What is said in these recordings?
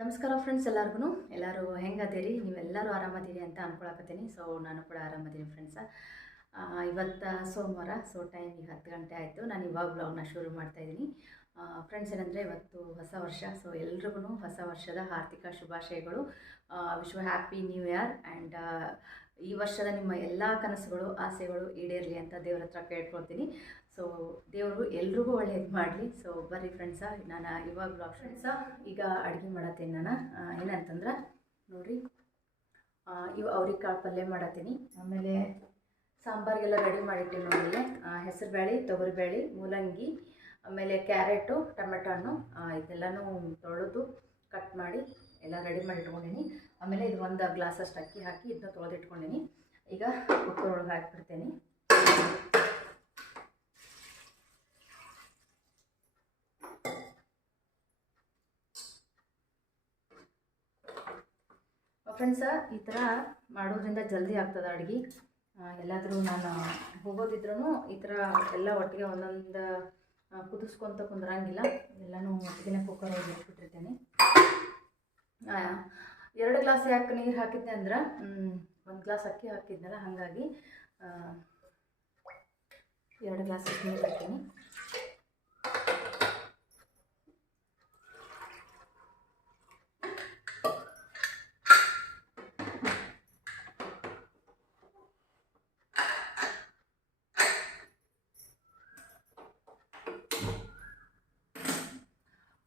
ನಮಸ್ಕಾರ ಫ್ರೆಂಡ್ಸ್ ಎಲ್ಲರಿಗೂ ಎಲ್ಲರೂ ಹೆಂಗದೀರಿ? ನೀವೆಲ್ಲರೂ ಆರಾಮದೀರಿ ಅಂತ ಅಂದ್ಕೊಳಕತ್ತೀನಿ ಸೊ ನಾನು ಕೂಡ ಆರಾಮದೀನಿ ಫ್ರೆಂಡ್ಸ ಇವತ್ತು ಸೋಮವಾರ ಸೊ ಟೈಮ್ ಈಗ ಹತ್ತು ಗಂಟೆ ಆಯಿತು. ನಾನು ಇವಾಗ ಬ್ಲಾಗ್ನ ಶುರು ಮಾಡ್ತಾಯಿದ್ದೀನಿ ಫ್ರೆಂಡ್ಸ್ ಏನಂದರೆ ಇವತ್ತು ಹೊಸ ವರ್ಷ. ಸೊ ಎಲ್ರಿಗೂ ಹೊಸ ವರ್ಷದ ಆರ್ಥಿಕ ಶುಭಾಶಯಗಳು. ವಿಶ್ವ ಹ್ಯಾಪಿ ನ್ಯೂ ಇಯರ್ ಆ್ಯಂಡ್ ಈ ವರ್ಷದ ನಿಮ್ಮ ಎಲ್ಲ ಕನಸುಗಳು, ಆಸೆಗಳು ಈಡೇರಲಿ ಅಂತ ದೇವರ ಹತ್ರ ಕೇಳ್ಕೊಳ್ತೀನಿ. ಸೊ ದೇವರು ಎಲ್ರಿಗೂ ಒಳ್ಳೇದು ಮಾಡಲಿ. ಸೊ ಬರ್ರಿ ಫ್ರೆಂಡ್ಸ ನಾನು ಇವಾಗ ಬ್ಲಾಗ್ ಫ್ರೆಂಡ್ಸ ಈಗ ಅಡುಗೆ ಮಾಡತ್ತೀನಿ ನಾನು. ಏನಂತಂದ್ರೆ, ನೋಡಿರಿ ಇವು ಅವ್ರಿಗೆ ಕಾಳು ಪಲ್ಯ ಮಾಡತ್ತೀನಿ. ಆಮೇಲೆ ಸಾಂಬಾರಿಗೆಲ್ಲ ರೆಡಿ ಮಾಡಿಟ್ಟೆ ನೋಡಿ ಹೆಸರುಬೇಳೆ ತೊಗರಿಬೇಳೆ ಮೂಲಂಗಿ, ಆಮೇಲೆ ಕ್ಯಾರೆಟು ಟೊಮೆಟೊ ಹಣ್ಣು ಇದೆಲ್ಲನೂ ತೊಳೆದು ಕಟ್ ಮಾಡಿ ಎಲ್ಲ ರೆಡಿ ಮಾಡಿ ಇಟ್ಕೊಂಡೀನಿ. ಆಮೇಲೆ ಇದು ಒಂದು ಗ್ಲಾಸಷ್ಟು ಅಕ್ಕಿ ಹಾಕಿ ಇದನ್ನ ತೊಳೆದಿಟ್ಕೊಂಡೀನಿ. ಈಗ ಕುಕ್ಕರ್ ಒಳಗೆ ಹಾಕಿಬಿಡ್ತೇನೆ. ಫ್ರೆಂಡ್ಸ ಈ ಥರ ಮಾಡೋದ್ರಿಂದ ಜಲ್ದಿ ಆಗ್ತದೆ ಅಡುಗೆ. ಎಲ್ಲಾದರೂ ನಾನು ಹೋಗೋದಿದ್ರೂ ಈ ಥರ ಎಲ್ಲ ಒಟ್ಟಿಗೆ ಒಂದೊಂದು ಕುದಿಸ್ಕೊತ ಕುಂದ್ರಂಗಿಲ್ಲ. ಎಲ್ಲನೂ ಒಟ್ಟಿಗೆ ಕುಕ್ಕರ್ ಒಳಗೆ ಇಟ್ಬಿಟ್ಟಿರ್ತೇನೆ. ಎರಡು ಗ್ಲಾಸ್ ಯಾಕೆ ನೀರು ಹಾಕಿದ್ದೆ ಅಂದ್ರೆ ಒಂದು ಗ್ಲಾಸ್ ಅಕ್ಕಿ ಹಾಕಿದ್ನಲ್ಲ, ಹಾಗಾಗಿ ಎರಡು ಗ್ಲಾಸ್ ನೀರು ಹಾಕ್ತೀನಿ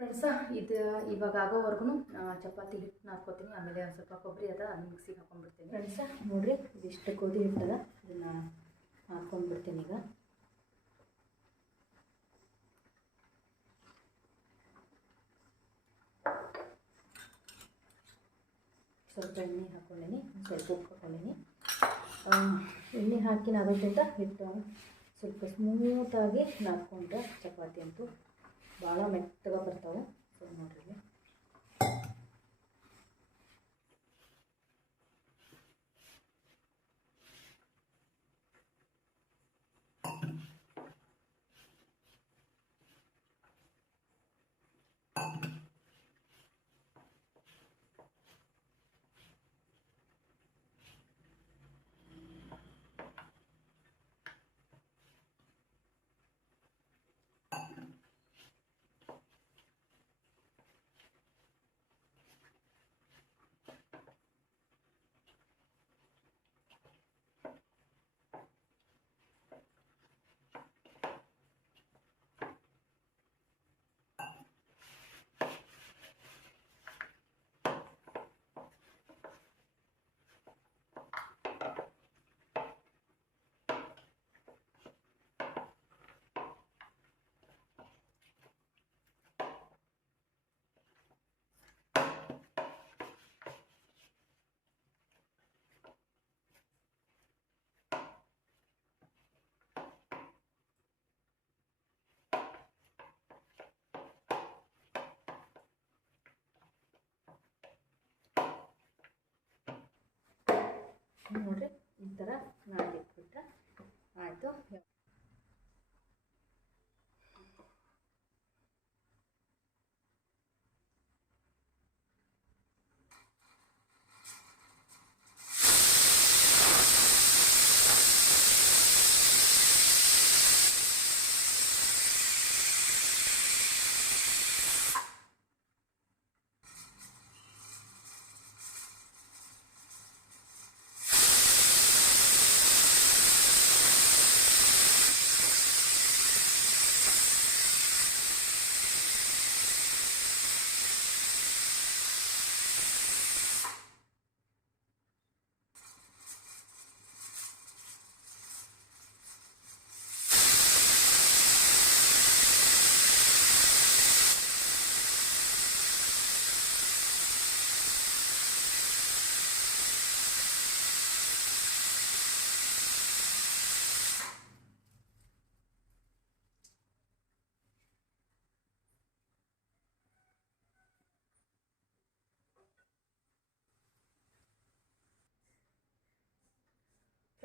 ಫ್ರೆಂಡ್ಸ ಇದು ಇವಾಗ ಆಗೋವರೆಗೂ ಚಪಾತಿ ಹಿಟ್ಟು ಹಾಕ್ಕೋತೀನಿ ಆಮೇಲೆ ಒಂದು ಸ್ವಲ್ಪ ಕೊಬ್ಬರಿ ಅದ ಮಿಕ್ಸಿಗೆ ಹಾಕೊಂಡ್ಬಿಡ್ತೀನಿ. ಫ್ರೆಂಡ್ಸ ನೋಡಿರಿ, ಇದಿಷ್ಟು ಗೋಧಿ ಹಿಟ್ಟದ, ಇದನ್ನು ಹಾಕ್ಕೊಂಡ್ಬಿಡ್ತೀನಿ ಈಗ. ಸ್ವಲ್ಪ ಎಣ್ಣೆ ಹಾಕ್ಕೊಂಡೀನಿ ಸ್ವಲ್ಪ ಉಪ್ಪು ಹಾಕ್ಕೊಂಡೀನಿ ಎಣ್ಣೆ ಹಾಕಿ ನಾಗೋದ್ರಿಂದ ಹಿಟ್ಟು ಸ್ವಲ್ಪ ಸ್ಮೂತಾಗಿ ನಾದ್ಕೊಂಡ್ರೆ ಚಪಾತಿ ಅಂತೂ ಭಾಳ ಮೆತ್ತಗೆ ಬರ್ತಾವೆ. ಸೊ ನೋಡ್ರಿ ನೋಡ್ರಿ ಈ ಥರ ನಾದಿಟ್ಬಿಟ್ರೆ ಆಯಿತು.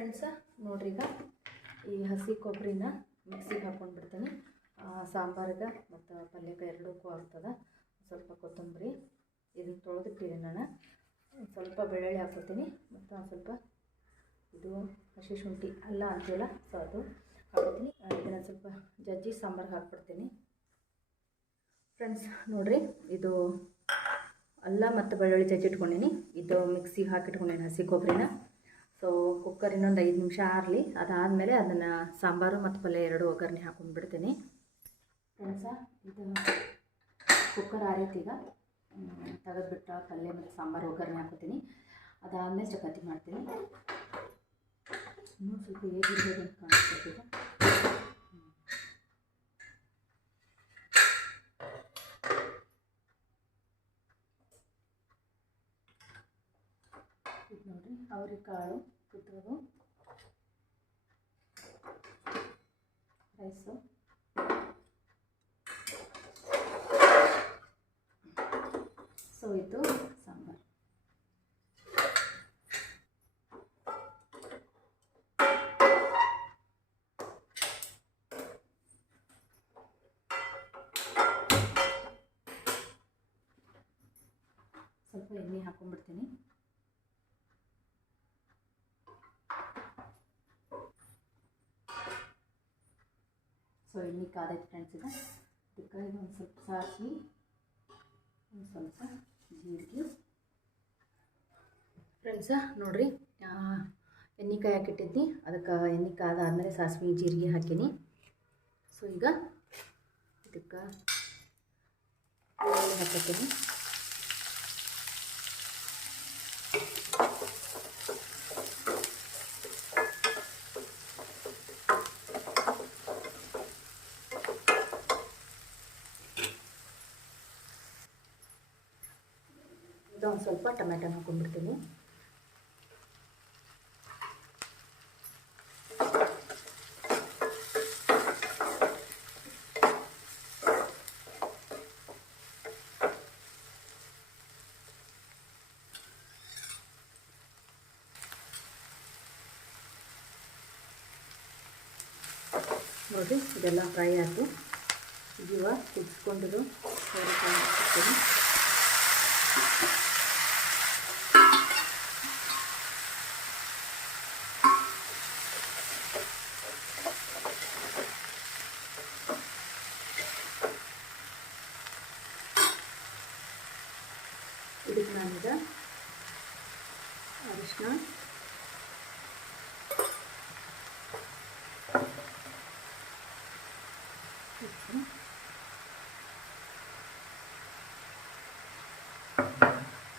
ಫ್ರೆಂಡ್ಸ, ನೋಡ್ರಿ ಈಗ ಈ ಹಸಿ ಕೊಬ್ಬರಿನ ಮಿಕ್ಸಿಗೆ ಹಾಕ್ಕೊಂಡ್ಬಿಡ್ತೀನಿ ಸಾಂಬಾರಿಗೆ ಮತ್ತು ಪಲ್ಯಕ್ಕೆ ಎರಡಕ್ಕೂ ಆಗ್ತದೆ. ಸ್ವಲ್ಪ ಕೊತ್ತಂಬರಿ, ಇದನ್ನ ತೊಳೆದಿಟ್ಟಿದ್ದೀನಿ ನಾನು. ಸ್ವಲ್ಪ ಬೆಳ್ಳುಳ್ಳಿ ಹಾಕ್ಕೊತೀನಿ ಮತ್ತು ಸ್ವಲ್ಪ ಇದು ಹಸಿ ಶುಂಠಿ, ಅಲ್ಲ ಅಂತೀವಲ್ಲ ಸೊ ಅದು ಹಾಕ್ಕೊತೀನಿ. ಇದನ್ನು ಸ್ವಲ್ಪ ಜಜ್ಜಿ ಸಾಂಬಾರ್ಗೆ ಹಾಕ್ಬಿಡ್ತೀನಿ. ಫ್ರೆಂಡ್ಸ್, ನೋಡಿರಿ, ಇದು ಅಲ್ಲ ಮತ್ತು ಬೆಳ್ಳುಳ್ಳಿ ಜಜ್ಜಿಟ್ಕೊಂಡಿನಿ. ಇದು ಮಿಕ್ಸಿಗೆ ಹಾಕಿಟ್ಕೊಂಡೀನಿ ಹಸಿ ಕೊಬ್ಬರಿನ. ಸೊ ಕುಕ್ಕರ್ ಇನ್ನೊಂದು ಐದು ನಿಮಿಷ ಆರಲಿ. ಅದಾದಮೇಲೆ ಅದನ್ನು ಸಾಂಬಾರು ಮತ್ತು ಪಲ್ಯ ಎರಡು ಒಗ್ಗರಣೆ ಹಾಕೊಂಡು ಬಿಡ್ತೀನಿ. ಕೆಲಸ ಇದು ಕುಕ್ಕರ್ ಆರೈತೀಗ ತೆಗೆದ್ಬಿಟ್ಟು ಪಲ್ಯ ಮತ್ತು ಸಾಂಬಾರು ಒಗ್ಗರಣೆ ಹಾಕೋತೀನಿ. ಅದಾದಮೇಲೆ ಚಪಾತಿ ಮಾಡ್ತೀನಿ. ಇನ್ನೂ ಸ್ವಲ್ಪ ಹೇಗಿರ್ಬೋದು ಅಂತ ಇದು ನೋಡಿರಿ, ಅವ್ರೆಕಾಳು. ಕುದ್ದೋದು ಸೊ ಇದು ಸಾಂಬಾರು. ಸ್ವಲ್ಪ ಎಣ್ಣೆ ಹಾಕೊಂಡ್ಬಿಡ್ತೀನಿ. ಸೊ, ಎಣ್ಣೆ ಕಾದೈತೆ ಫ್ರೆಂಡ್ಸ್ ಇದೆ ಅದಕ್ಕೆ ಒಂದು ಸ್ವಲ್ಪ ಸಾಸಿ ಒಂದು ಸ್ವಲ್ಪ ಜೀರಿಗೆ ಫ್ರೆಂಡ್ಸ ನೋಡಿರಿ ಎಣ್ಣೆ ಕಾಯಿ ಹಾಕಿಟ್ಟಿದ್ನಿ. ಅದಕ್ಕೆ ಎಣ್ಣೆ ಆದಮೇಲೆ ಸಾಸಿವೆ, ಜೀರಿಗೆ ಹಾಕೀನಿ. ಸೊ ಈಗ ಇದಕ್ಕೆ ಹಾಕತ್ತೀನಿ. ಇದು ಒಂದು ಸ್ವಲ್ಪ ಟೊಮೆಟೊ ಹಾಕೊಂಡ್ಬಿಡ್ತೀನಿ ನೋಡಿ ಇದೆಲ್ಲ ಫ್ರೈ ಆಯಿತು. ಜೀವ ಕುದಿಸ್ಕೊಂಡಿದ್ದು ನಾನೀಗ ಅರಿಶಿನ.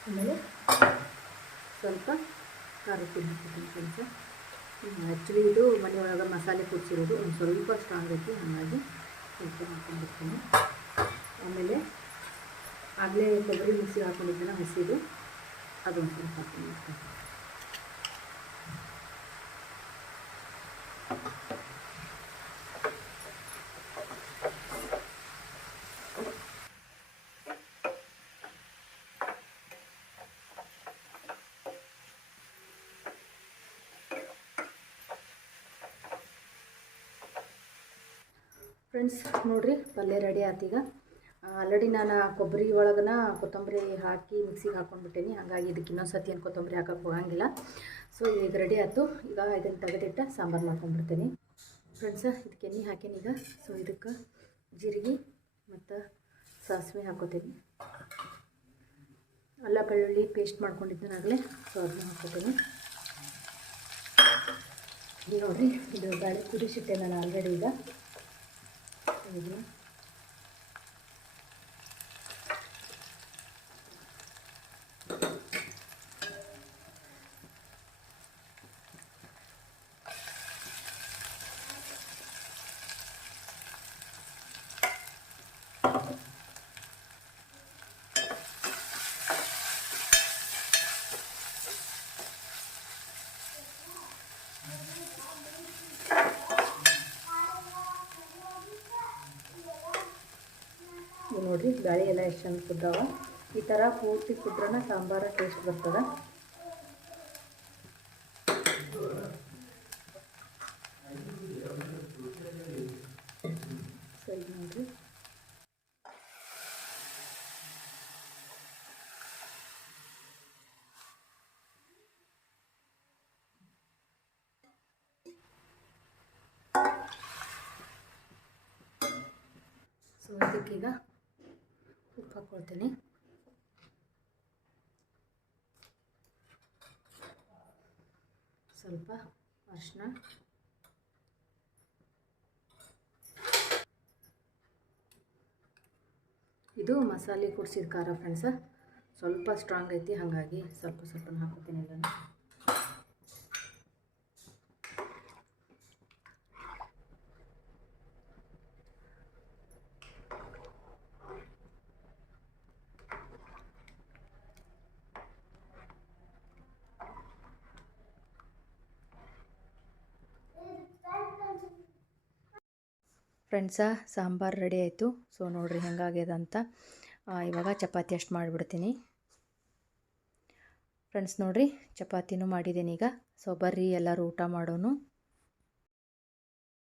ಆಮೇಲೆ ಸ್ವಲ್ಪ ಖಾರ ಪುಡಿ ಸ್ವಲ್ಪ ಆ್ಯಕ್ಚುಲಿ ಇದು ಮನೆಯೊಳಗೆ ಮಸಾಲೆ ಕುದಿಸಿರೋದು ಒಂದು ಸ್ವಲ್ಪ ಸ್ಟ್ರಾಂಗ್ ಐತಿ ಹಾಗಾಗಿ ಸ್ವಲ್ಪ ಹಾಕೊಂಡ್ಬಿಡ್ತೀನಿ ಆಮೇಲೆ ಆಗಲೇ ಕೊಬ್ಬರಿ ಮಿಕ್ಸಿ ಹಾಕೊಂಡಿದ್ದೆಲ್ಲ ಹಸಿದು ಅದೊಂದು ಸ್ವಲ್ಪ ಹಾಕ್ತೀನಿ. ಫ್ರೆಂಡ್ಸ್ ನೋಡಿರಿ ಪಲ್ಯ ರೆಡಿ ಆತೀಗ ಆಲ್ರೆಡಿ ನಾನು ಕೊಬ್ಬರಿ ಒಳಗನ ಕೊತ್ತಂಬರಿ ಹಾಕಿ ಮಿಕ್ಸಿಗೆ ಹಾಕ್ಕೊಂಡ್ಬಿಟ್ಟೇನಿ ಹಾಗಾಗಿ ಇದಕ್ಕೆ ಇನ್ನೊಂದು ಸತಿ ಏನು ಕೊತ್ತಂಬರಿ ಹಾಕಕ್ಕೆ ಹೋಗಂಗಿಲ್ಲ. ಸೊ ಈಗ ರೆಡಿ ಆಯ್ತು. ಈಗ ಇದನ್ನು ತೆಗೆದಿಟ್ಟು ಸಾಂಬಾರು ಮಾಡ್ಕೊಂಡ್ಬಿಡ್ತೀನಿ. ಫ್ರೆಂಡ್ಸ ಇದಕ್ಕೆ ಎಣ್ಣೆ ಹಾಕೀನಿ ಈಗ. ಸೊ ಇದಕ್ಕೆ ಜೀರಿಗೆ ಮತ್ತು ಸಾಸಿವೆ ಹಾಕೋತೀನಿ. ಅಲ್ಲ ಬೆಳ್ಳುಳ್ಳಿ ಪೇಸ್ಟ್ ಮಾಡ್ಕೊಂಡಿದ್ದೀನಿ ಆಗಲೇ ಸೊ ಅದನ್ನ ಹಾಕೋತೀನಿ. ಈಗ ನೋಡಿರಿ, ಇದು ಬಾಳೆ ಕುದಿಸಿಟ್ಟೆ ನಾನು ಆಲ್ರೆಡಿ ಈಗ ಗಾಳಿ ಎಲ್ಲ ಎಷ್ಟು ಚೆಂದ ಕುದ್ದಾವ ಈ ಥರ ಪೂರ್ತಿ ಕುದ್ರನ ಸಾಂಬಾರ ಟೇಸ್ಟ್ ಬರ್ತದೆ. ಸರಿ ನೋಡಿರಿ. ಸೊ, ಅದಕ್ಕೀಗ ಉಪ್ಪು ಹಾಕ್ಕೊಳ್ತೀನಿ. ಸ್ವಲ್ಪ ಅರಿಶಿನ ಇದು ಮಸಾಲೆ ಕುಡಿಸಿದ ಖಾರ ಫ್ರೆಂಡ್ಸ ಸ್ವಲ್ಪ ಸ್ಟ್ರಾಂಗ್ ಐತಿ, ಹಾಗಾಗಿ ಸ್ವಲ್ಪ ಸ್ವಲ್ಪ ಹಾಕೋತೀನಿ ಎಲ್ಲನೂ ಫ್ರೆಂಡ್ಸ, ಸಾಂಬಾರು ರೆಡಿ ಆಯಿತು. ಸೊ ನೋಡಿರಿ ಹೆಂಗಾಗ್ಯದ ಅಂತ. ಇವಾಗ ಚಪಾತಿ ಅಷ್ಟು ಮಾಡಿಬಿಡ್ತೀನಿ. ಫ್ರೆಂಡ್ಸ್ ನೋಡಿರಿ, ಚಪಾತಿನೂ ಮಾಡಿದ್ದೀನಿ ಈಗ ಸೊ ಬರ್ರಿ ಎಲ್ಲರೂ ಊಟ ಮಾಡೋನು.